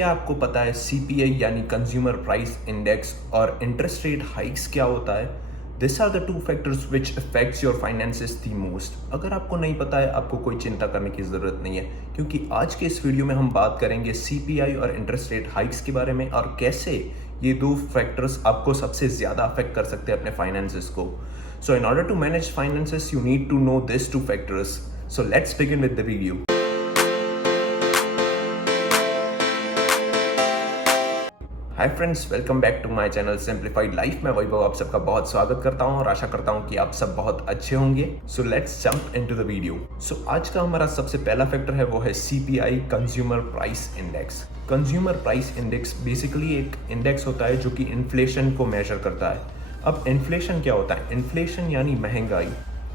क्या आपको पता है सीपीआई यानी कंज्यूमर प्राइस इंडेक्स और इंटरेस्ट रेट हाइक्स क्या होता है? This are the two factors which affects your finances the most. अगर आपको नहीं पता है आपको कोई चिंता करने की ज़रूरत नहीं है, क्योंकि आज के इस वीडियो में हम बात करेंगे सीपीआई और इंटरेस्ट रेट हाइक्स के बारे में और कैसे ये दो फैक्टर्स आपको सबसे ज़्यादा अफेक्ट कर सकते हैं अपने फाइनेंसेस को। So in order to manage finances you need to know this two factors. So let's begin with the video. Hi friends, welcome back to my channel simplified life. मैं वैभव आप सबका बहुत स्वागत करता हूं और आशा करता हूं कि आप सब बहुत अच्छे होंगे। So let's jump into the video. So आज का हमारा सबसे पहला फैक्टर है वो है CPI, consumer price index. Consumer price index basically एक इंडेक्स होता है जो कि इन्फ्लेशन को मेजर करता है। अब इन्फ्लेशन क्या होता है? इन्फ्लेशन यानी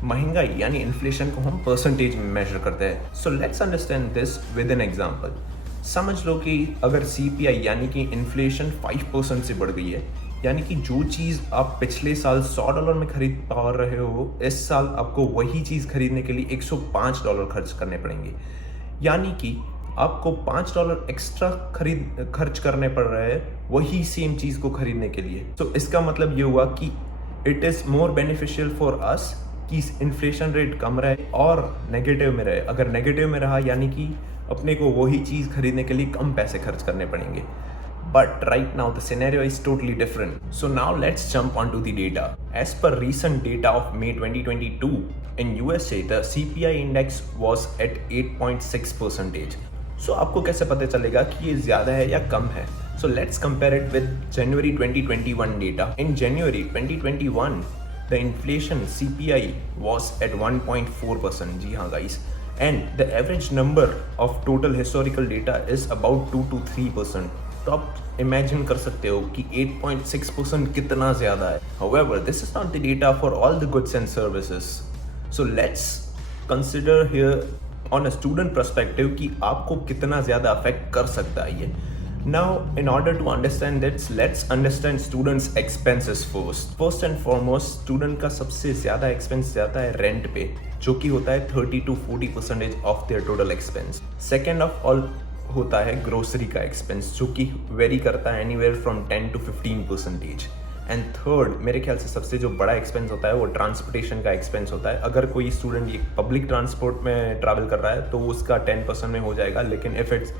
महंगाई यानी इन्फ्लेशन को हम परसेंटेज में मेजर करते हैं। So let's understand this with an example. समझ लो कि अगर सीपीआई यानी कि इन्फ्लेशन 5% से बढ़ गई है, यानी कि जो चीज़ आप पिछले साल $100 में खरीद पा रहे हो, इस साल आपको वही चीज़ खरीदने के लिए $105 खर्च करने पड़ेंगे। यानी कि आपको $5 एक्स्ट्रा खर्च करने पड़ रहे हैं वही सेम चीज़ को खरीदने के लिए। तो इसका मतलब ये हुआ कि it is more beneficial for us कि इन्फ्लेशन रेट कम रहे और नेगेटिव में रहे। अगर नेगेटिव में रहा यानी कि अपने को वही चीज़ खरीदने के लिए कम पैसे खर्च करने पड़ेंगे। But right now the scenario is totally different. So now let's jump onto the data. As per recent data of May 2022, in USA the CPI index was at 8.6%. So आपको कैसे पता चलेगा कि ये ज़्यादा है या कम है? So let's compare it with January 2021 data. In January 2021, the inflation CPI was at 1.4%. जी हाँ guys. And the average number of total historical data is about 2 to 3%. तो आप इमेजिन कर सकते हो कि 8.6% कितना ज़्यादा है। However, this is not the data for all the goods and services. So let's consider here on a student perspective कि आपको कितना ज़्यादा अफेक्ट कर सकता है ये। Now, in order to understand this, let's understand students' expenses first. First and foremost, student का सबसे ज़्यादा expense जाता है rent पे, जो कि होता है 30 to 40% of their total expense. Second of all होता है grocery का expense, जो कि vary करता है anywhere from 10 to 15%. And third, मेरे ख्याल से सबसे जो बड़ा एक्सपेंस होता है वो ट्रांसपोर्टेशन का एक्सपेंस होता है। अगर कोई स्टूडेंट ये पब्लिक ट्रांसपोर्ट में ट्रैवल कर रहा है तो उसका 10% में हो जाएगा, लेकिन if it's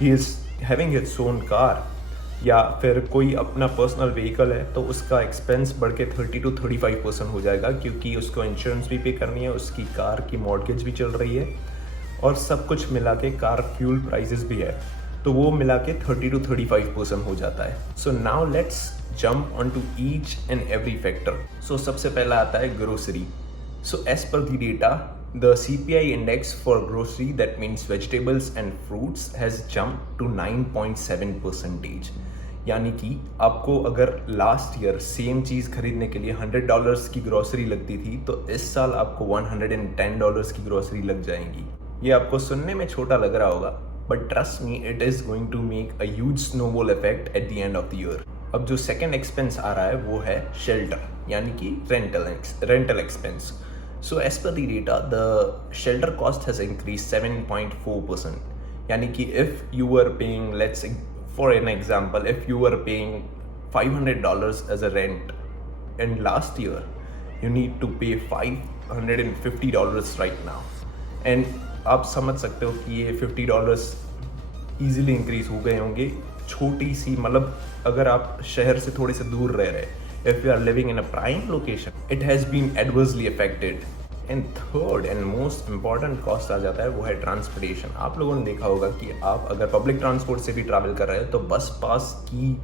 he is having its own car या फिर कोई अपना पर्सनल व्हीकल है तो उसका एक्सपेंस बढ़ के 30 to 35% हो जाएगा, क्योंकि उसको इंश्योरेंस भी पे करनी है, उसकी कार की मॉर्गेज भी चल रही है और सब कुछ मिला के कार फ्यूल प्राइजेस भी है, तो वो मिला के 30 to 35% हो जाता है। So now let's jump on to each and every factor. So सबसे पहला आता है grocery. So as per the data, the CPI index for grocery, that means vegetables and fruits, has jumped to 9.7%. यानी कि आपको अगर लास्ट ईयर सेम चीज़ खरीदने के लिए $100 की ग्रोसरी लगती थी तो इस साल आपको $110 की ग्रोसरी लग जाएंगी। ये आपको सुनने में छोटा लग रहा होगा, but trust me, it is going to make a huge snowball effect at the end of the year. अब जो सेकेंड एक्सपेंस आ रहा है वो है शेल्टर, यानी कि rental expense. So as per the data, the shelter cost has increased 7.4%. यानी कि if you were paying, let's say for an example, if you were paying $500 as a rent in last year, you need to pay $550 right now. And आप समझ सकते हो कि ये $50 easily increase हो गए होंगे। छोटी सी मतलब अगर आप शहर से थोड़े से दूर रह रहे, if you are living in a prime location, it has been adversely affected. And third and most important cost आ जाता है वो है ट्रांसपोर्टेशन। आप लोगों ने देखा होगा कि आप अगर पब्लिक ट्रांसपोर्ट से भी ट्रैवल कर रहे हो तो बस पास की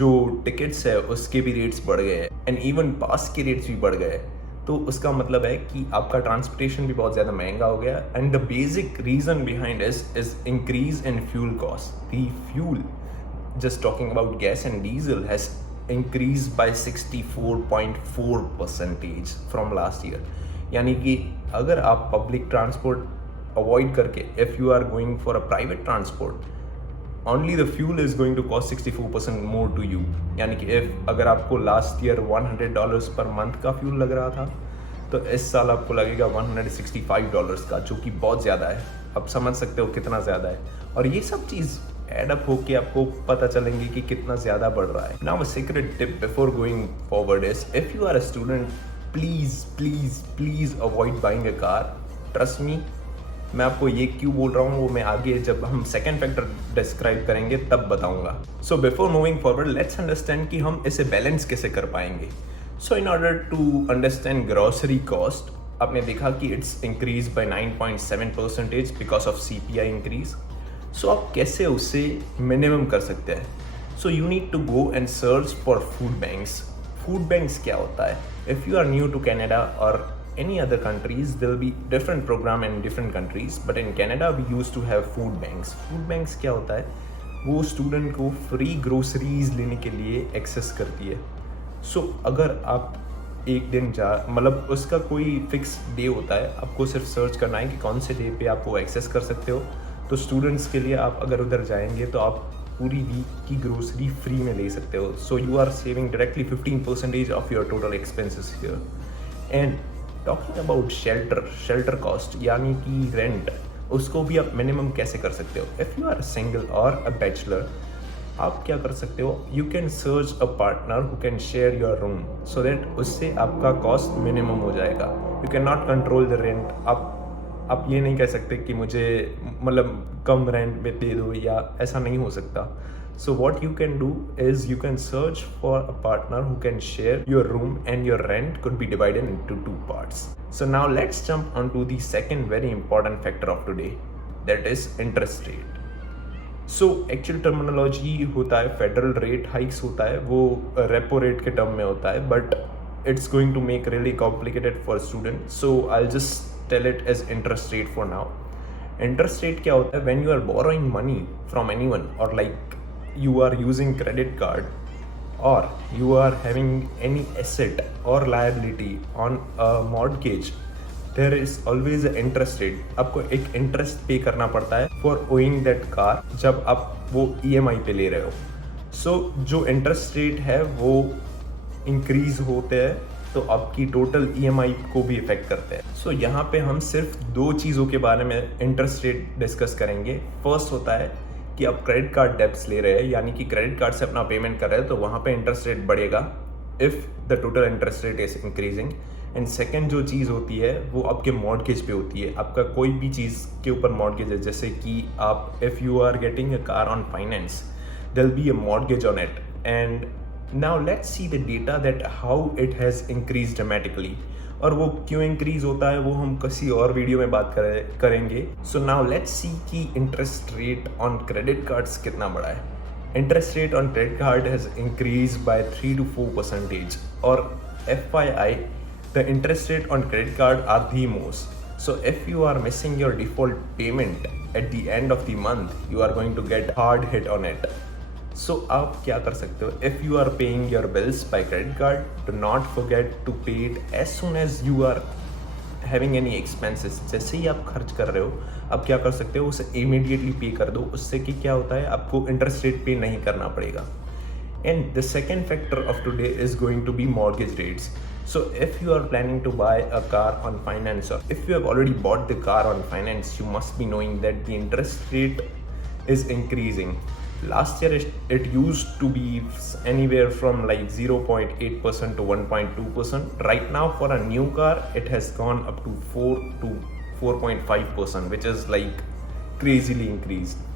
जो टिकट्स है उसके भी रेट्स बढ़ गए हैं एंड इवन पास के रेट्स भी बढ़ गए। तो उसका मतलब है कि आपका ट्रांसपोर्टेशन भी बहुत ज़्यादा महंगा हो गया। And the basic reason behind is increase in fuel cost. The fuel, just talking about gas and diesel, has increased by 64.4% from last year. यानी कि अगर आप पब्लिक ट्रांसपोर्ट अवॉइड करके if you are going for a private transport, only the fuel is going to cost 64% more to you. यानी कि अगर आपको last year $100 per month का फ्यूल लग रहा था तो इस साल आपको लगेगा $165 का, जो कि बहुत ज़्यादा है। आप समझ सकते हो कितना ज़्यादा है। और ये सब चीज़ एडअप होके आपको पता चलेंगे कि कितना ज़्यादा बढ़ रहा है. Now a secret tip before going forward is if you are a student, please please please avoid buying a car. Trust me, मैं आपको ये क्यों बोल रहा हूँ वो मैं आगे जब हम सेकंड फैक्टर डिस्क्राइब करेंगे तब बताऊंगा. So before moving forward let's understand कि हम इसे बैलेंस कैसे कर पाएंगे. So in order to understand grocery cost, आपने देखा कि it's increase by 9.7% because of CPI increase. So आप कैसे उसे मिनिमम कर सकते हैं. So you need to go and search for food banks. Food banks क्या होता है? If you are new to Canada और any other countries, there will be different program in different countries, but in Canada we used to have food banks. Food banks क्या होता है? वो student को free groceries लेने के लिए access करती है. सो अगर आप एक दिन मतलब उसका कोई फिक्स डे होता है, आपको सिर्फ सर्च करना है कि कौन से डे पे आप वो एक्सेस कर सकते हो. तो स्टूडेंट्स के लिए आप अगर उधर जाएंगे तो आप पूरी वीक की ग्रोसरी फ्री में ले सकते हो. So you are saving directly 15% of your total expenses here. And talking about shelter cost यानी कि रेंट, उसको भी आप मिनिमम कैसे कर सकते हो. इफ़ यू आर सिंगल और अ बैचलर, आप क्या कर सकते हो, you can search a partner who can share your room so that उससे आपका कॉस्ट मिनिमम हो जाएगा. You can not control the rent. आप ये नहीं कह सकते कि मुझे मतलब कम रेंट में दे दो, या ऐसा नहीं हो सकता. So what you can do is you can search for a partner who can share your room, and your rent could be divided into two parts. So now let's jump onto the second very important factor of today, that is interest rate. So actual terminology होता है federal rate hikes होता है, वो repo rate के term में होता है, but it's going to make really complicated for students. So I'll just tell it as interest rate for now. Interest rate क्या होता है? When you are borrowing money from anyone, or like you are using credit card, or you are having any asset or liability on a mortgage, there is always an interest rate. आपको एक interest पे करना पड़ता है for owing that car जब आप वो EMI पे ले रहे हो. So जो interest rate है वो increase होते हैं तो आपकी टोटल EMI को भी इफेक्ट करते हैं. सो यहाँ पे हम सिर्फ दो चीज़ों के बारे में इंटरेस्ट रेट डिस्कस करेंगे. फर्स्ट होता है कि आप क्रेडिट कार्ड डेब्ट्स ले रहे हैं, यानी कि क्रेडिट कार्ड से अपना पेमेंट कर रहे हैं, तो वहाँ पे इंटरेस्ट रेट बढ़ेगा if the total interest rate is increasing. And second जो चीज़ होती है वो आपके मॉर्गेज पे होती है. आपका कोई भी चीज़ के ऊपर मॉर्गेज है, जैसे कि आप if you are getting a car on finance, there will be a mortgage on it. And now let's see the data that how it has increase dramatically. और वो क्यों इंक्रीज होता है वो हम किसी और वीडियो में बात करेंगे. सो नाउ लेट्स सी कि interest rate on credit cards कितना बढ़ा है. Interest rate on credit card has increase by 3 to 4%. और FYI, the interest rate on credit card are the most. So if you are missing your default payment at the end of the month, you are going to get hard hit on it. So आप क्या कर सकते हो, if you are paying your bills by credit card, do not forget to pay it as soon as you are having any expenses. जैसे ही आप खर्च कर रहे हो, आप क्या कर सकते हो, उसे इमीडिएटली पे कर दो. उससे कि क्या होता है, आपको इंटरेस्ट रेट पे नहीं करना पड़ेगा. And the second factor of today is going to be mortgage rates. So if you are planning to buy a car on finance, or if you have already bought the car on finance, you must be knowing that the interest rate is increasing. Last year it used to be anywhere from like 0.8% to 1.2%. Right now for a new car it has gone up to 4 to 4.5%, which is like crazily increased.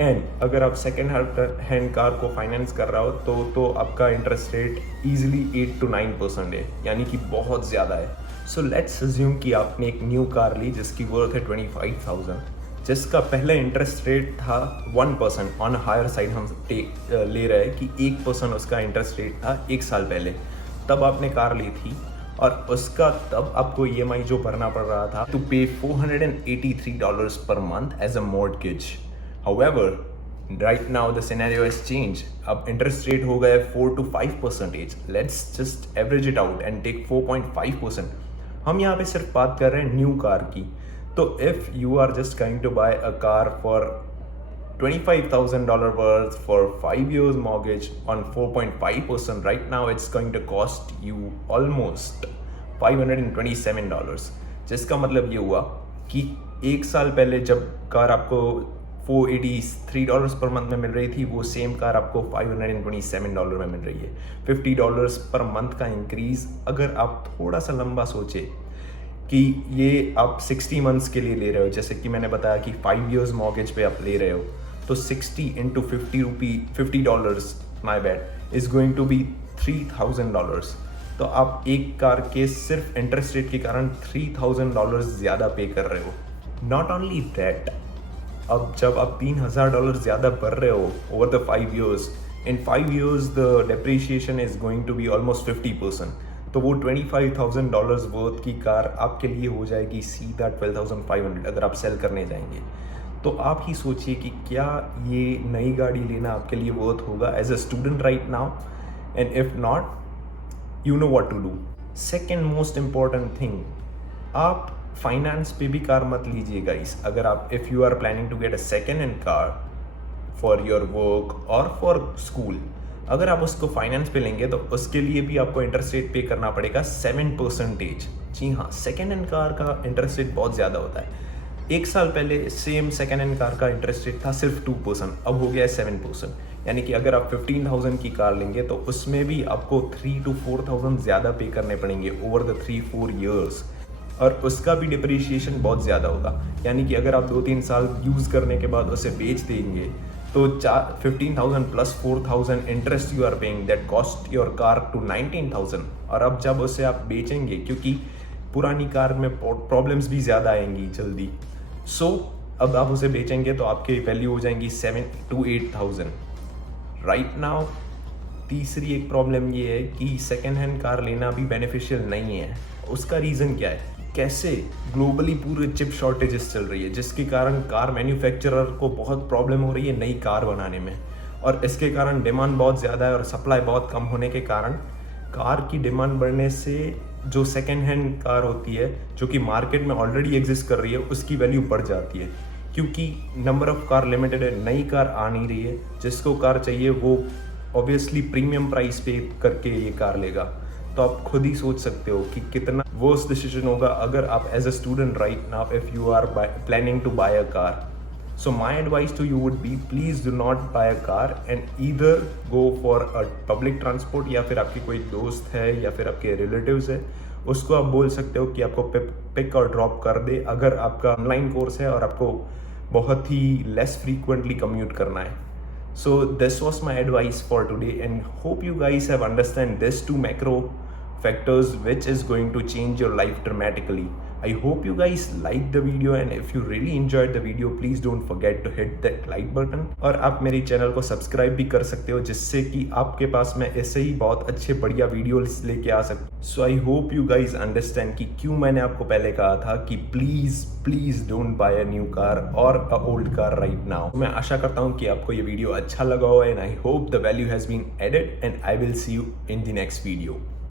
And अगर आप second hand car को finance कर रहा हो तो आपका interest rate easily 8 to 9% है, यानी कि बहुत ज़्यादा है. सो लेट्स अज्यूम कि आपने एक न्यू कार ली जिसकी वर्थ है 25,000, जिसका पहले इंटरेस्ट रेट था 1%. ऑन हायर साइड हम ले रहे हैं कि 1% उसका इंटरेस्ट रेट था एक साल पहले. तब आपने कार ली थी और उसका तब आपको EMI जो भरना पड़ रहा था to pay $483 per month as a mortgage. However, right now the scenario has changed. अब interest rate हो गया 4 to 5%. Let's just average it out and take 4.5%. हम यहाँ पे सिर्फ बात कर रहे हैं न्यू कार की. तो if you are just going to buy a car for $25,000 worth for 5 years mortgage on 4.5%, right now it's going to cost you almost $527. जिसका मतलब ये हुआ कि एक साल पहले जब कार आपको $483 पर मंथ में मिल रही थी, वो सेम कार आपको $527 में मिल रही है। $50 पर मंथ का इंक्रीज़। अगर आप थोड़ा सा लंबा सोचे कि ये आप 60 मंथ्स के लिए ले रहे हो, जैसे कि मैंने बताया कि 5 इयर्स मॉर्गेज पे आप ले रहे हो, तो 60 into $50 my bad is going to be $3,000। तो आप एक कार के सिर्फ इंटरेस्ट रेट के कारण $3,000 ज़्यादा पे कर रहे हो। नॉट ओनली दैट, अब जब आप $3,000 ज़्यादा भर रहे हो over the 5 years, in 5 years the depreciation is going to be almost 50%। तो वो $25,000 वर्थ की कार आपके लिए हो जाएगी सीधा 12,500 अगर आप सेल करने जाएंगे। तो आप ही सोचिए कि क्या ये नई गाड़ी लेना आपके लिए वर्थ होगा as a student right now, and if not, you know what to do. Second most important thing, आप फाइनेंस पे भी कार मत लीजिए गाइस। अगर आप if you are planning to get a second hand car for your work और for school, अगर आप उसको फाइनेंस पे लेंगे तो उसके लिए भी आपको इंटरेस्ट रेट पे करना पड़ेगा 7%। जी हाँ, सेकेंड हैंड कार का इंटरेस्ट रेट बहुत ज़्यादा होता है। एक साल पहले सेम सेकेंड हैंड कार का इंटरेस्ट रेट था सिर्फ 2%, अब हो गया है 7%। यानी कि अगर आप 15,000 की कार लेंगे तो उसमें भी आपको 3,000 to 4,000 ज़्यादा पे करने पड़ेंगे ओवर द 3-4 ईयर्स, और उसका भी डिप्रिशिएशन बहुत ज़्यादा होगा। यानी कि अगर आप 2-3 साल यूज़ करने के बाद उसे बेच देंगे तो 15,000 plus 4,000 interest you are paying, that cost your car to 19,000। और अब जब उसे आप बेचेंगे, क्योंकि पुरानी कार में प्रॉब्लम्स भी ज़्यादा आएंगी जल्दी, सो अब आप उसे बेचेंगे तो आपकी वैल्यू हो जाएंगी 7,000 to 8,000 राइट नाउ। तीसरी एक प्रॉब्लम ये है कि सेकेंड हैंड कार लेना भी बेनिफिशियल नहीं है। उसका रीज़न क्या है? कैसे ग्लोबली पूरे चिप शॉर्टेजेस चल रही है, जिसके कारण कार मैन्युफैक्चरर को बहुत प्रॉब्लम हो रही है नई कार बनाने में, और इसके कारण डिमांड बहुत ज़्यादा है और सप्लाई बहुत कम होने के कारण कार की डिमांड बढ़ने से जो सेकेंड हैंड कार होती है जो कि मार्केट में ऑलरेडी एग्जिस्ट कर रही है उसकी वैल्यू बढ़ जाती है, क्योंकि नंबर ऑफ कार लिमिटेड है, नई कार आ नहीं रही है। जिसको कार चाहिए वो ऑब्वियसली प्रीमियम प्राइस पे करके ये कार लेगा। तो आप खुद ही सोच सकते हो कि कितना वर्स्ट डिसीजन होगा अगर आप as a student right now if you are planning to buy a car. So my advice to you would be, please do not buy a car and either go for a public transport, या फिर आपकी कोई दोस्त है या फिर आपके relatives है, उसको आप बोल सकते हो कि आपको पिक और ड्रॉप कर दे अगर आपका ऑनलाइन कोर्स है और आपको बहुत ही लेस फ्रीक्वेंटली कम्यूट करना है। So this was my advice for today, and hope you guys have understand these two macro factors which is going to change your life dramatically. I hope you guys liked the video, and if you really enjoyed the video, please don't forget to hit that like button. और आप मेरी channel को subscribe भी कर सकते हो, जिससे कि आपके पास मैं ऐसे ही बहुत अच्छे बढ़िया वीडियोस लेके आ सकता। So I hope you guys understand कि क्यों मैंने आपको पहले कहा था कि please don't buy a new car और a old car right now. मैं आशा करता हूँ कि आपको ये वीडियो अच्छा लगा हो, and I hope the value has been added, and I will see you in the next video.